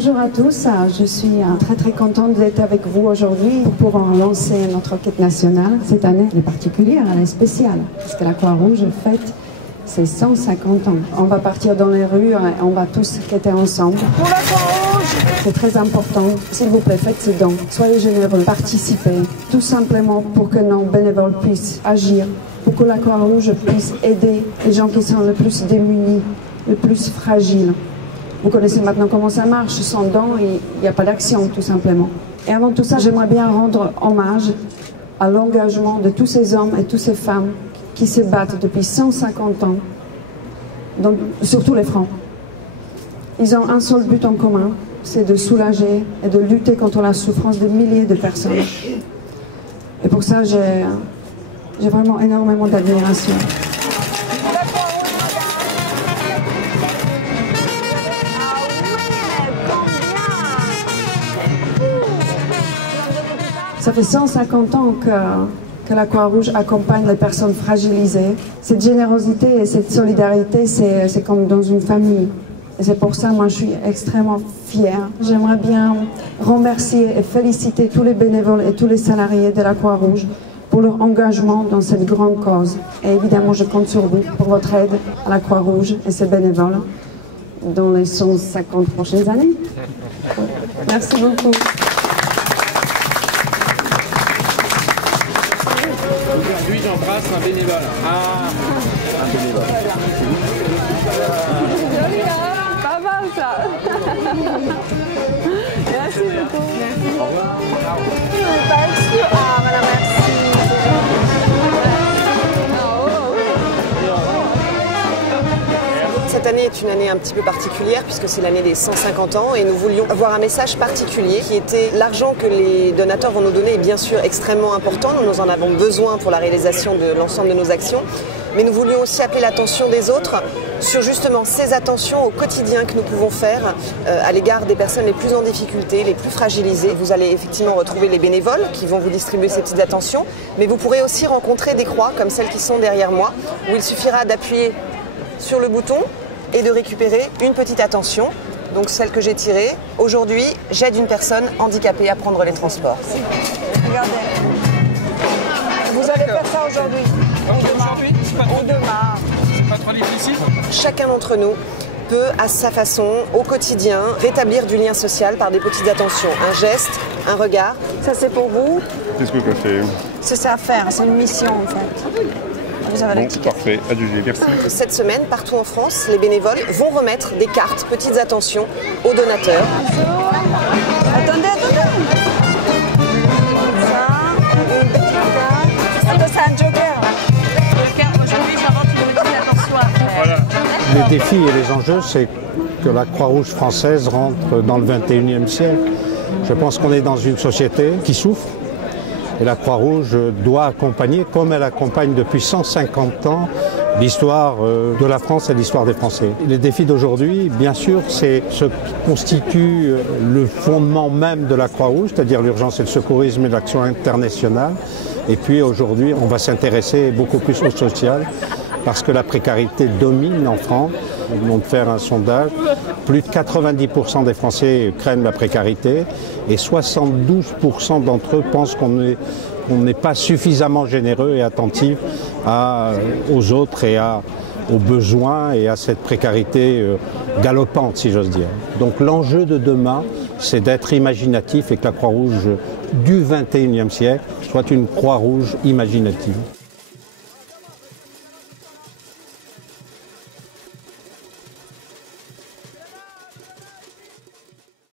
Bonjour à tous, je suis très contente d'être avec vous aujourd'hui pour lancer notre quête nationale. Cette année, elle est particulière, elle est spéciale, parce que la Croix-Rouge fête ses 150 ans. On va partir dans les rues et on va tous quêter ensemble. Pour la Croix-Rouge! C'est très important. S'il vous plaît, faites ces dons. Soyez généreux, participez, tout simplement pour que nos bénévoles puissent agir, pour que la Croix-Rouge puisse aider les gens qui sont le plus démunis, le plus fragiles. Vous connaissez maintenant comment ça marche, sans dons, il n'y a pas d'action, tout simplement. Et avant tout ça, j'aimerais bien rendre hommage à l'engagement de tous ces hommes et toutes ces femmes qui se battent depuis 150 ans, sur tous les fronts. Ils ont un seul but en commun, c'est de soulager et de lutter contre la souffrance de milliers de personnes. Et pour ça, j'ai vraiment énormément d'admiration. Ça fait 150 ans que la Croix-Rouge accompagne les personnes fragilisées. Cette générosité et cette solidarité, c'est comme dans une famille. Et c'est pour ça, moi, je suis extrêmement fière. J'aimerais bien remercier et féliciter tous les bénévoles et tous les salariés de la Croix-Rouge pour leur engagement dans cette grande cause. Et évidemment, je compte sur vous pour votre aide à la Croix-Rouge et ses bénévoles dans les 150 prochaines années. Merci beaucoup. Aujourd'hui, j'embrasse un bénévole. Un bénévole. Joli, hein? Pas mal, ça. Merci beaucoup. Merci. Au revoir. Madame, merci. Cette année est une année un petit peu particulière puisque c'est l'année des 150 ans et nous voulions avoir un message particulier qui était l'argent que les donateurs vont nous donner est bien sûr extrêmement important, nous en avons besoin pour la réalisation de l'ensemble de nos actions, mais nous voulions aussi appeler l'attention des autres sur justement ces attentions au quotidien que nous pouvons faire à l'égard des personnes les plus en difficulté, les plus fragilisées. Vous allez effectivement retrouver les bénévoles qui vont vous distribuer ces petites attentions, mais vous pourrez aussi rencontrer des croix comme celles qui sont derrière moi, où il suffira d'appuyer sur le bouton et de récupérer une petite attention, donc celle que j'ai tirée. Aujourd'hui, j'aide une personne handicapée à prendre les transports. Regardez. Vous allez faire ça aujourd'hui. Ou demain. C'est pas trop difficile. Chacun d'entre nous peut, à sa façon, au quotidien, rétablir du lien social par des petites attentions. Un geste, un regard. Ça, c'est pour vous. Qu'est-ce que tu as fait? C'est ça à faire, c'est une mission en fait. Vous avez Bon, parfait, adjugé, merci. Cette semaine, partout en France, les bénévoles vont remettre des cartes, petites attentions, aux donateurs. Attendez. Ça, une petite carte. Attends, c'est un joker. Aujourd'hui, ça rentre une petite attention à faire. Voilà. Les défis et les enjeux, c'est que la Croix-Rouge française rentre dans le 21e siècle. Je pense qu'on est dans une société qui souffre. Et la Croix-Rouge doit accompagner, comme elle accompagne depuis 150 ans, l'histoire de la France et l'histoire des Français. Les défis d'aujourd'hui, bien sûr, c'est ce qui constitue le fondement même de la Croix-Rouge, c'est-à-dire l'urgence et le secourisme et l'action internationale. Et puis aujourd'hui, on va s'intéresser beaucoup plus au social, parce que la précarité domine en France. Ils vont faire un sondage. Plus de 90% des Français craignent la précarité et 72% d'entre eux pensent qu'on n'est pas suffisamment généreux et attentif aux autres et aux besoins et à cette précarité galopante, si j'ose dire. Donc l'enjeu de demain, c'est d'être imaginatif et que la Croix-Rouge du 21e siècle soit une Croix-Rouge imaginative.